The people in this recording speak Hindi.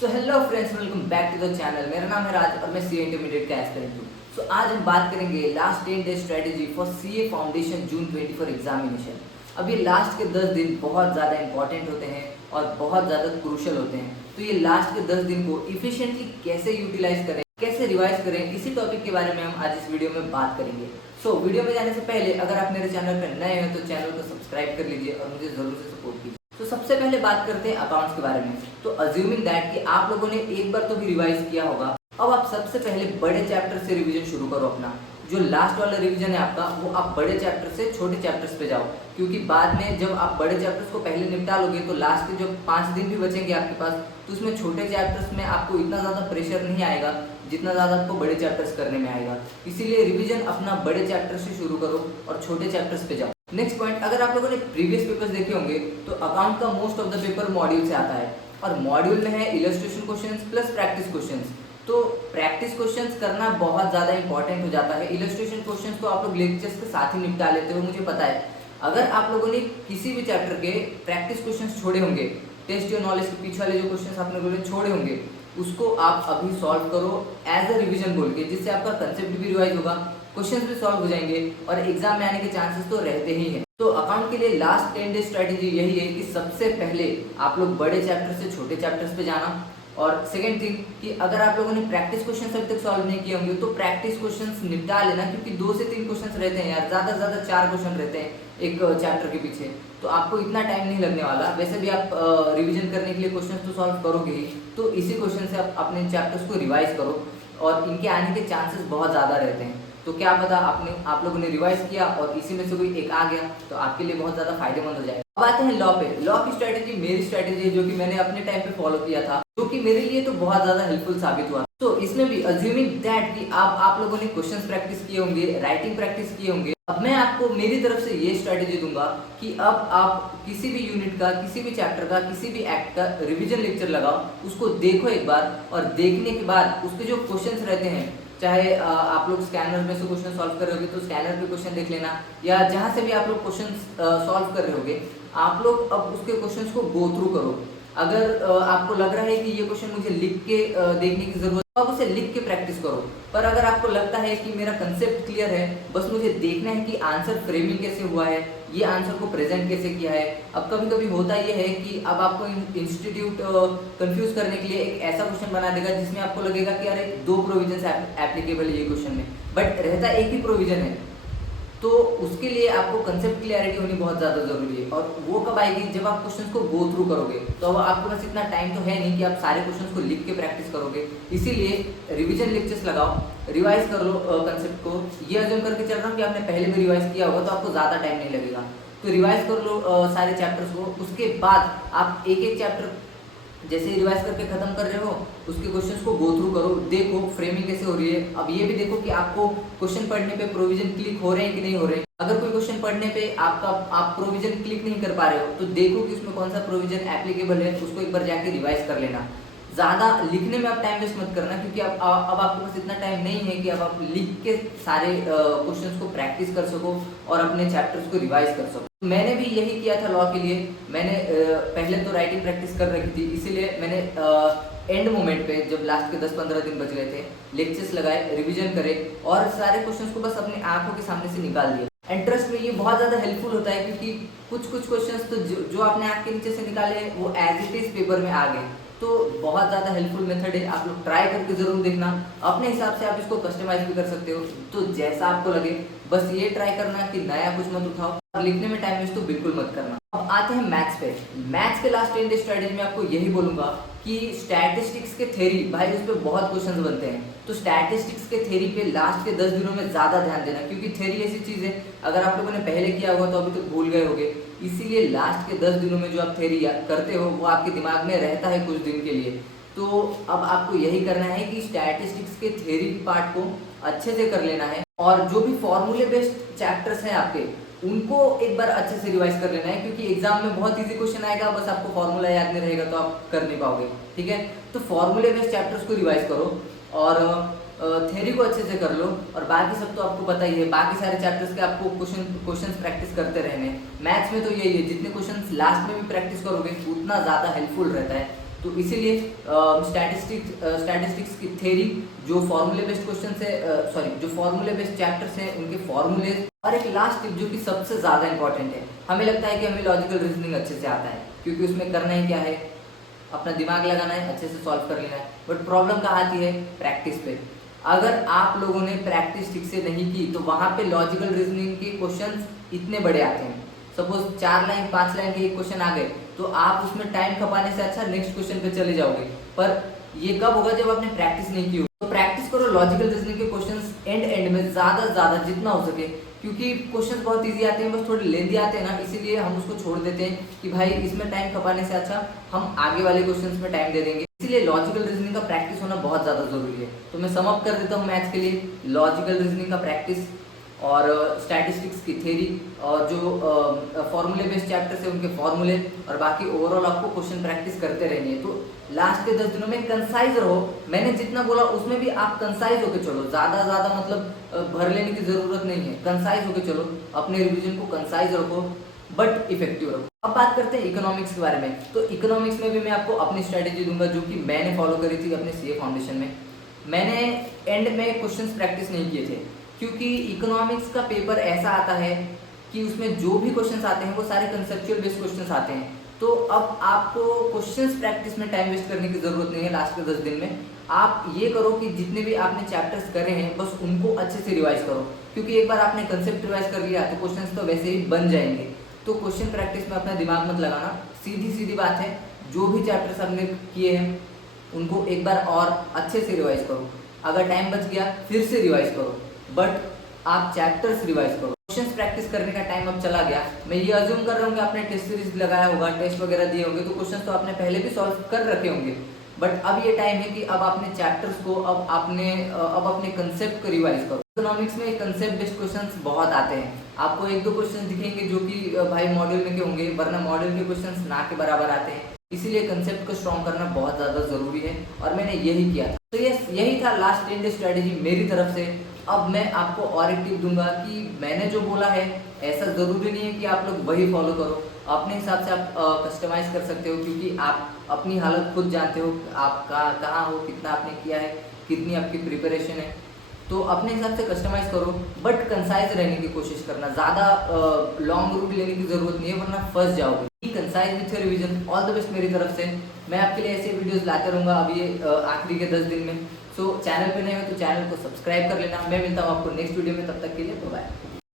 So hello friends, welcome back to the channel. मेरा नाम है राज और मैं सीए इंटरमीडिएट का एस्पिरेंट हूँ। सो आज हम बात करेंगे last 10 day strategy for CA foundation June 24 examination. अब ये लास्ट के 10 दिन बहुत ज़्यादा इंपॉर्टेंट होते हैं और बहुत ज़्यादा क्रूशल होते हैं। तो ये लास्ट के 10 दिन को इफिशिएंटली कैसे यूटिलाइज करें, कैसे रिवाइज करें, इसी टॉपिक के बारे में हम आज इस वीडियो में बात करेंगे। सो वीडियो में जाने से पहले अगर आप मेरे चैनल पर नए हैं तो चैनल को सब्सक्राइब कर लीजिए और मुझे ज़रूर से सपोर्ट कीजिए। तो सबसे पहले बात करते हैं अकाउंट्स के बारे में। तो अज्यूमिंग दैट कि आप लोगों ने एक बार तो भी रिवाइज किया होगा, अब आप सबसे पहले बड़े चैप्टर से रिवीजन शुरू करो। अपना जो लास्ट वाला रिवीजन है आपका, वो आप बड़े चैप्टर से छोटे चैप्टर्स पे जाओ, क्योंकि बाद में जब आप बड़े चैप्टर्स को पहले निपटा लोगे तो लास्ट के जो 5 दिन भी बचेंगे आपके पास, तो उसमें छोटे चैप्टर्स में आपको इतना ज़्यादा प्रेशर नहीं आएगा जितना ज़्यादा आपको बड़े चैप्टर्स करने में आएगा। इसीलिए रिवीजन अपना बड़े चैप्टर से शुरू करो और छोटे चैप्टर्स पे जाओ। नेक्स्ट पॉइंट, अगर आप लोगों ने प्रीवियस पेपर्स देखे होंगे तो अकाउंट का most of the paper module से आता है और मॉड्यूल में है illustration questions plus practice questions. तो प्रैक्टिस क्वेश्चंस करना बहुत ज़्यादा इंपॉर्टेंट हो जाता है। इलस्ट्रेशन क्वेश्चंस तो आप लोग लेक्चर्स के साथ ही निपटा लेते हो, मुझे पता है। अगर आप लोगों ने किसी भी चैप्टर के प्रैक्टिस क्वेश्चंस छोड़े होंगे, टेस्ट योर नॉलेज के पीछे वाले जो क्वेश्चंस आप लोगों ने छोड़े होंगे, उसको आप अभी सॉल्व करो एज अ रिवीजन बोल के, जिससे आपका कंसेप्ट भी रिवाइज होगा, क्वेश्चंस भी सॉल्व हो जाएंगे और एग्जाम में आने के चांसेस तो रहते ही हैं। तो अकाउंट के लिए लास्ट 10 डे स्ट्रेटेजी यही है कि सबसे पहले आप लोग बड़े चैप्टर से छोटे चैप्टर्स पे जाना। और सेकंड थिंग कि अगर आप लोगों ने प्रैक्टिस क्वेश्चंस अभी तक सॉल्व नहीं किए होंगे तो प्रैक्टिस क्वेश्चंस निपटा लेना, क्योंकि 2 से 3 क्वेश्चंस रहते हैं यार, ज़्यादा से ज़्यादा 4 क्वेश्चन रहते हैं एक चैप्टर के पीछे, तो आपको इतना टाइम नहीं लगने वाला। वैसे भी आप रिविजन करने के लिए क्वेश्चंस तो सॉल्व करोगे ही, तो इसी क्वेश्चन से आप अपने चैप्टर्स को रिवाइज करो और इनके आने के चांसेस बहुत ज़्यादा रहते हैं। तो क्या पता आप लोगों ने रिवाइज किया और इसी में से कोई एक आ गया तो आपके लिए बहुत ज़्यादा फायदेमंद हो जाएगा। अब आते हैं लॉ पे। लॉ की स्ट्रेटेजी मेरी स्ट्रेटेजी है जो कि मैंने अपने टाइम पे फॉलो किया था, जो कि मेरे लिए तो बहुत ज़्यादा हेल्पफुल साबित हुआ। तो इसमें भी अज्यूमिंग दैट कि आप लोगों ने क्वेश्चंस प्रैक्टिस किए होंगे, राइटिंग प्रैक्टिस किए होंगे, अब मैं आपको मेरी तरफ से ये स्ट्रेटेजी दूंगा कि अब आप किसी भी यूनिट का, किसी भी चैप्टर का, किसी भी एक्ट का रिवीजन लेक्चर लगाओ, उसको देखो एक बार और देखने के बाद उसके जो क्वेश्चंस रहते हैं, चाहे आप लोग स्कैनर में से क्वेश्चन सॉल्व कर रहे होगे तो स्कैनर पे क्वेश्चन देख लेना, या जहाँ से भी आप लोग क्वेश्चन सॉल्व कर रहे होगे, आप लोग अब उसके क्वेश्चंस को गो थ्रू करो। अगर आपको लग रहा है कि ये क्वेश्चन मुझे लिख के देखने की जरूरत है, अब उसे लिख के प्रैक्टिस करो। पर अगर आपको लगता है कि मेरा कंसेप्ट क्लियर है, बस मुझे देखना है कि आंसर फ्रेमिंग कैसे हुआ है, ये आंसर को प्रेजेंट कैसे किया है। अब कभी कभी होता ये है कि अब आपको इंस्टीट्यूट कंफ्यूज करने के लिए एक ऐसा क्वेश्चन बना देगा जिसमें आपको लगेगा कि अरे 2 प्रोविजन एप्लीकेबल है ये क्वेश्चन में, बट रहता एक ही प्रोविजन है। तो उसके लिए आपको कंसेप्ट क्लियरिटी होनी बहुत ज़्यादा ज़रूरी है, और वो कब आएगी जब आप क्वेश्चंस को गो थ्रू करोगे। तो अब आपके पास इतना टाइम तो है नहीं कि आप सारे क्वेश्चंस को लिख के प्रैक्टिस करोगे, इसीलिए रिवीजन लेक्चर्स लगाओ, रिवाइज कर लो कंसेप्ट को। ये अज्यूम करके चल रहा हूँ कि आपने पहले भी रिवाइज किया होगा तो आपको ज़्यादा टाइम नहीं लगेगा। तो रिवाइज कर लो सारे चैप्टर्स को, उसके बाद आप एक एक चैप्टर जैसे ही रिवाइज करके खत्म कर रहे हो उसके क्वेश्चंस को गो थ्रू करो, देखो फ्रेमिंग कैसे हो रही है। अब ये भी देखो कि आपको क्वेश्चन पढ़ने पे प्रोविजन क्लिक हो रहे हैं कि नहीं हो रहे हैं। अगर कोई क्वेश्चन पढ़ने पे आप प्रोविजन क्लिक नहीं कर पा रहे हो तो देखो कि उसमें कौन सा प्रोविजन एप्लीकेबल है, उसको एक बार जाके रिवाइज कर लेना। ज़्यादा लिखने में आप टाइम वेस्ट मत करना, क्योंकि अब आपके पास इतना टाइम नहीं है कि अब आप लिख के सारे क्वेश्चंस को प्रैक्टिस कर सको और अपने चैप्टर्स को रिवाइज कर सको। मैंने भी यही किया था लॉ के लिए। मैंने पहले तो राइटिंग प्रैक्टिस कर रखी थी, इसीलिए मैंने एंड मोमेंट पे जब लास्ट के 10-15 दिन बच गए थे, लेक्चर्स लगाए, रिवीजन करे और सारे क्वेश्चंस को बस अपनी आंखों के सामने से निकाल दिया। इंटरेस्ट में ये बहुत ज़्यादा हेल्पफुल होता है, क्योंकि कुछ क्वेश्चंस तो जो आपने आंख के नीचे से निकाले वो एज इट इज पेपर में आ गए। तो बहुत ज़्यादा हेल्पफुल मेथड है, आप लोग ट्राई करके ज़रूर देखना। अपने हिसाब से आप इसको कस्टमाइज भी कर सकते हो, तो जैसा आपको लगे। बस ये ट्राई करना कि नया कुछ मत उठाओ और लिखने में टाइम वेस्ट तो बिल्कुल मत करना। अब आते हैं मैथ्स पे। मैथ्स के लास्ट 10 डे स्ट्रेटेजी में आपको यही बोलूंगा कि स्टैटिस्टिक्स के थ्योरी, भाई उस पर बहुत क्वेश्चन बनते हैं, तो स्टैटिस्टिक्स के थ्योरी पे लास्ट के 10 दिनों में ज़्यादा ध्यान देना, क्योंकि थ्योरी ऐसी चीज़ है अगर आप लोगों ने पहले किया होगा तो अभी तक भूल गए होगे। इसीलिए लास्ट के 10 दिनों में जो आप थ्योरी करते हो वो आपके दिमाग में रहता है कुछ दिन के लिए। तो अब आपको यही करना है कि स्टैटिस्टिक्स के थ्योरी पार्ट को अच्छे से कर लेना है, और जो भी फॉर्मूले बेस्ड चैप्टर्स हैं आपके उनको एक बार अच्छे से रिवाइज कर लेना है, क्योंकि एग्जाम में बहुत इजी क्वेश्चन आएगा, बस आपको फॉर्मूला याद नहीं रहेगा तो आप कर नहीं पाओगे। ठीक है, तो फॉर्मूले बेस्ड चैप्टर्स को रिवाइज करो और थ्योरी को अच्छे से कर लो, और बाकी सब तो आपको पता ही है। बाकी सारे चैप्टर्स के आपको क्वेश्चंस प्रैक्टिस करते रहने। मैथ्स में तो यही है, जितने क्वेश्चंस लास्ट में भी प्रैक्टिस करोगे उतना ज़्यादा हेल्पफुल रहता है। तो इसीलिए स्टैटिस्टिक्स की थ्योरी, जो फॉर्मूले बेस्ड क्वेश्चन है, जो फॉर्मूले बेस्ड चैप्टर्स हैं उनके फॉर्मूले, और एक लास्ट टिप जो कि सबसे ज़्यादा इंपॉर्टेंट है। हमें लगता है कि हमें लॉजिकल रीजनिंग अच्छे से आता है क्योंकि उसमें करना ही क्या है, अपना दिमाग लगाना है, अच्छे से सॉल्व कर लेना है। बट प्रॉब्लम कहाँ आती है, प्रैक्टिस पे। अगर आप लोगों ने प्रैक्टिस ठीक से नहीं की तो वहाँ पे लॉजिकल रीजनिंग के क्वेश्चंस इतने बड़े आते हैं। सपोज 4 लाइन 5 लाइन के एक क्वेश्चन आ गए तो आप उसमें टाइम खपाने से अच्छा नेक्स्ट क्वेश्चन पे चले जाओगे। पर ये कब होगा, जब आपने प्रैक्टिस नहीं की हो। तो प्रैक्टिस करो लॉजिकल रीजनिंग के क्वेश्चंस एंड में ज़्यादा से ज़्यादा जितना हो सके, क्योंकि क्वेश्चंस बहुत इजी आते हैं, बस थोड़े लेंदी आते हैं ना, इसीलिए हम उसको छोड़ देते हैं कि भाई इसमें टाइम खपाने से अच्छा हम आगे वाले क्वेश्चंस में टाइम दे देंगे। इसीलिए लॉजिकल रीजनिंग का प्रैक्टिस होना बहुत ज़्यादा जरूरी है। तो मैं सम अप कर देता हूँ मैथ्स के लिए, लॉजिकल रीजनिंग का प्रैक्टिस और स्टैटिस्टिक्स की थ्योरी और जो फॉर्मूले बेस्ड चैप्टर्स है उनके फॉर्मूले, और बाकी ओवरऑल आपको क्वेश्चन प्रैक्टिस करते रहनी है। तो लास्ट के 10 दिनों में कंसाइज रहो। मैंने जितना बोला उसमें भी आप कंसाइज होकर चलो, ज़्यादा मतलब भर लेने की ज़रूरत नहीं है। कंसाइज होकर चलो, अपने रिविजन को कंसाइज रखो बट इफेक्टिव रखो। अब बात करते हैं इकोनॉमिक्स के बारे में। तो इकोनॉमिक्स में भी मैं आपको अपनी स्ट्रेटेजी दूंगा जो कि मैंने फॉलो करी थी अपने सीए फाउंडेशन में। मैंने एंड में क्वेश्चंस प्रैक्टिस नहीं किए थे क्योंकि इकोनॉमिक्स का पेपर ऐसा आता है कि उसमें जो भी क्वेश्चंस आते हैं वो सारे कंसेप्चुअल बेस्ड क्वेश्चंस आते हैं। तो अब आपको क्वेश्चंस प्रैक्टिस में टाइम वेस्ट करने की ज़रूरत नहीं है। लास्ट के 10 दिन में आप ये करो कि जितने भी आपने चैप्टर्स करे हैं बस उनको अच्छे से रिवाइज करो, क्योंकि एक बार आपने कंसेप्ट रिवाइज कर लिया तो क्वेश्चंस तो वैसे ही बन जाएंगे। तो क्वेश्चन प्रैक्टिस में अपना दिमाग मत लगाना, सीधी बात है। जो भी चैप्टर्स आपने किए हैं उनको एक बार और अच्छे से रिवाइज करो। अगर टाइम बच गया फिर से रिवाइज करो, बट आप चैप्टर्स रिवाइज करो। क्वेश्चंस प्रैक्टिस करने का टाइम अब चला गया। मैं ये अज्यूम कर रहा हूँ कि आपने टेस्ट सीरीज लगाया होगा, टेस्ट वगैरह दिए होंगे, तो क्वेश्चंस तो आपने पहले भी सॉल्व कर रखे होंगे। बट अब ये टाइम है कि अब आपने चैप्टर्स को अब अपने कंसेप्ट को रिवाइज करो। इकोनॉमिक्स में कंसेप्ट बेस्ड क्वेश्चंस बहुत आते हैं। आपको 1-2 क्वेश्चन दिखेंगे जो कि भाई मॉड्यूल में के होंगे, वरना मॉड्यूल के क्वेश्चंस ना के बराबर आते हैं। इसीलिए कंसेप्ट को स्ट्रॉन्ग करना बहुत ज़्यादा ज़रूरी है और मैंने यही किया था। तो यही था लास्ट 10 डे स्ट्रेटेजी मेरी तरफ से। अब मैं आपको और एक टिप दूंगा कि मैंने जो बोला है ऐसा ज़रूरी नहीं है कि आप लोग वही फॉलो करो। अपने हिसाब से आप कस्टमाइज़ कर सकते हो, क्योंकि आप अपनी हालत खुद जानते हो, आप कहाँ हो, कितना आपने किया है, कितनी आपकी प्रिपरेशन है। तो अपने हिसाब से कस्टमाइज़ करो बट कंसाइज रहने की कोशिश करना। ज़्यादा लॉन्ग रूट लेने की ज़रूरत नहीं है वरना फंस जाओगे। Concise with your revision. All the best मेरी तरफ से। मैं आपके लिए ऐसे वीडियोस लाते रहूँगा अब ये आखिरी के 10 दिन में। सो चैनल पे नए हो तो चैनल को सब्सक्राइब कर लेना। मैं मिलता हूँ आपको नेक्स्ट वीडियो में, तब तक के लिए बाय।